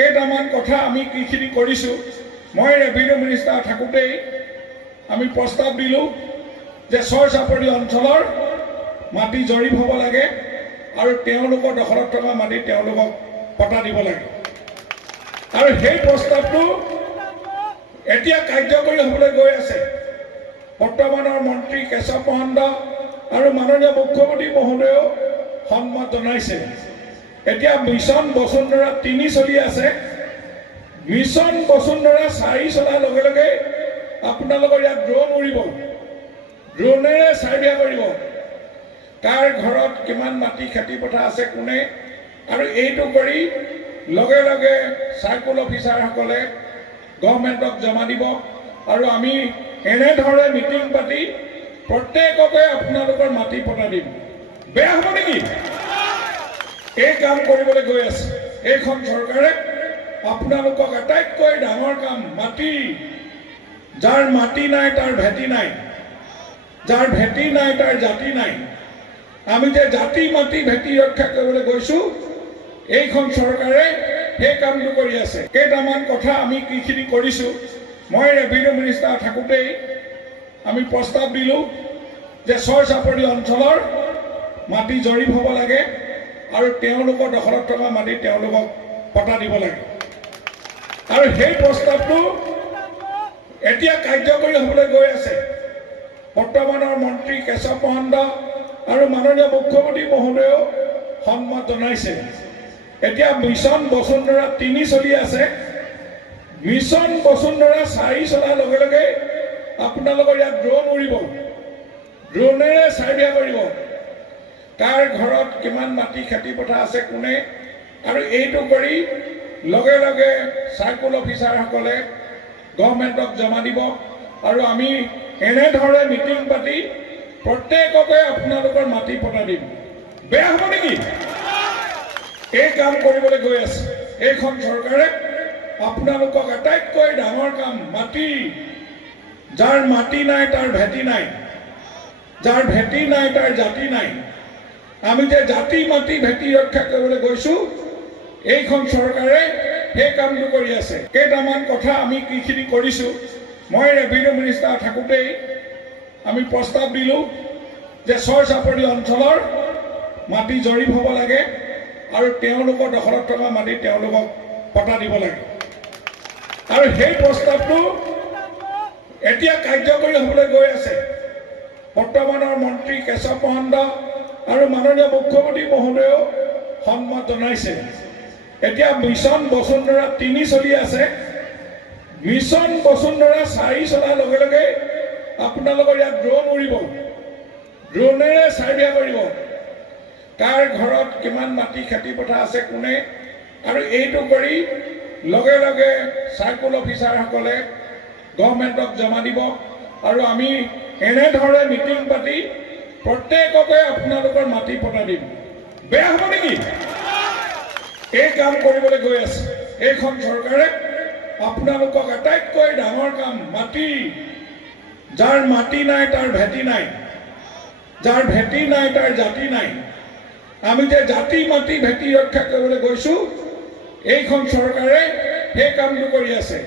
কেইটামান কথা আমি কৃষি কৰিছোঁ। মই ৰেভিনিউ মিনিষ্টাৰ থাকোঁতেই আমি প্ৰস্তাৱ দিলোঁ যে চৰ চাপৰি অঞ্চলৰ মাটি জৰীপ হ'ব লাগে আৰু তেওঁলোকৰ দখলত থকা মাটি তেওঁলোকক পটা দিব লাগে। আৰু সেই প্ৰস্তাৱটো এতিয়া কাৰ্যকৰী হ'বলৈ গৈ আছে। বৰ্তমানৰ মন্ত্ৰী কেশৱ মহন্ত আৰু মাননীয় মুখ্যমন্ত্ৰী মহোদয়েও সন্মত জনাইছে। এতিয়া মিছন বসুন্ধৰা 3 চলি আছে। মিছন বসুন্ধৰা 4 চলাৰ লগে লগে আপোনালোকৰ ইয়াত ড্ৰোন উৰিব, ড্ৰোনেৰে চাৰ্ভে কৰিব কাৰ ঘৰত কিমান মাটি খেতি পথাৰ আছে কোনে, আৰু এইটো কৰি লগে লগে চাৰ্কুল অফিচাৰসকলে গভৰ্ণমেণ্টক জমা দিব। আৰু আমি এনেধৰণে মিটিং পাতি প্ৰত্যেককে আপোনালোকৰ মাটি পটা দিম। বেয়া হ'ব নেকি? এই কাম কৰিবলৈ গৈ আছে এইখন চৰকাৰে। আপোনালোকক আটাইতকৈ ডাঙৰ কাম মাটি, যাৰ মাটি নাই তাৰ ভেটি নাই, যাৰ ভেটি নাই তাৰ জাতি নাই। আমি যে জাতি মাটি ভেটি ৰক্ষা কৰিবলৈ গৈছোঁ, এইখন চৰকাৰে সেই কামটো কৰি আছে। কেইটামান কথা আমি কৃষি কৰিছোঁ। মই ৰেভিনিউ মিনিষ্টাৰ থাকোঁতেই আমি প্ৰস্তাৱ দিলোঁ যে চৰ চাপৰি অঞ্চলৰ মাটি জৰীপ হ'ব লাগে আৰু তেওঁলোকৰ দখলত থকা মাটি তেওঁলোকক পটা দিব লাগে। আৰু সেই প্ৰস্তাৱটো এতিয়া কাৰ্যকৰী হ'বলৈ গৈ আছে। বৰ্তমানৰ মন্ত্ৰী কেশৱ মহন্ত আৰু মাননীয় মুখ্যমন্ত্ৰী মহোদয়েও সন্মত জনাইছে। এতিয়া মিছন বসুন্ধৰা 3 চলি আছে। মিছন বসুন্ধৰা 4 চলাৰ লগে লগে আপোনালোকৰ ইয়াত ড্ৰোন উৰিব, ড্ৰোনেৰে চাৰ্ভে কৰিব কাৰ ঘৰত কিমান মাটি খেতি পথাৰ আছে কোনে, আৰু এইটো কৰি লগে লগে চাৰ্কুল অফিচাৰসকলে গভৰ্ণমেণ্টক জমা দিব। আৰু আমি এনেধৰণে মিটিং পাতি প্ৰত্যেককে আপোনালোকৰ মাটি পটা দিম। বেয়া হ'ব নেকি? এই কাম কৰিবলৈ গৈ আছে এইখন চৰকাৰে। আপোনালোকক আটাইতকৈ ডাঙৰ কাম মাটি, যাৰ মাটি নাই তাৰ ভেটি নাই, যাৰ ভেটি নাই তাৰ জাতি নাই। আমি যে জাতি মাটি ভেটি ৰক্ষা কৰিবলৈ গৈছোঁ, এইখন চৰকাৰে সেই কামটো কৰি আছে। কেইটামান কথা আমি কৃষি কৰিছোঁ। মই ৰেভিনিউ মিনিষ্টাৰ থাকোঁতেই আমি প্ৰস্তাৱ দিলোঁ যে চৰ চাপৰি অঞ্চলৰ মাটি জৰীপ হ'ব লাগে আৰু তেওঁলোকৰ দখলত থকা মাটি তেওঁলোকক পটা দিব লাগে। আৰু সেই প্ৰস্তাৱটো এতিয়া কাৰ্যকৰী হ'বলৈ গৈ আছে। বৰ্তমানৰ মন্ত্ৰী কেশৱ মহন্ত আৰু মাননীয় মুখ্যমন্ত্ৰী মহোদয়েও সন্মত জনাইছে। এতিয়া মিছন বসুন্ধৰা 3 চলি আছে। মিছন বসুন্ধৰা 4 চলাৰ লগে লগে আপোনালোকৰ ইয়াত ড্ৰোন উৰিব, ড্ৰোনেৰে চাৰ্ভে কৰিব কাৰ ঘৰত কিমান মাটি খেতি পথাৰ আছে কোনে, আৰু এইটো কৰি লগে লগে চাৰ্কুল অফিচাৰসকলে গভৰ্ণমেণ্টক জমা দিব। আৰু আমি এনেধৰণে মিটিং পাতি প্ৰত্যেককে আপোনালোকৰ মাটি পটা দিম। বেয়া হ'ব নেকি? এই কাম কৰিবলৈ গৈ আছে এইখন চৰকাৰে। আপোনালোকক আটাইতকৈ ডাঙৰ কাম মাটি, যাৰ মাটি নাই তাৰ ভেটি নাই, যাৰ ভেটি নাই তাৰ জাতি নাই। আমি যে জাতি মাটি ভেটি ৰক্ষা কৰিবলৈ গৈছোঁ, এইখন চৰকাৰে সেই কামটো কৰি আছে।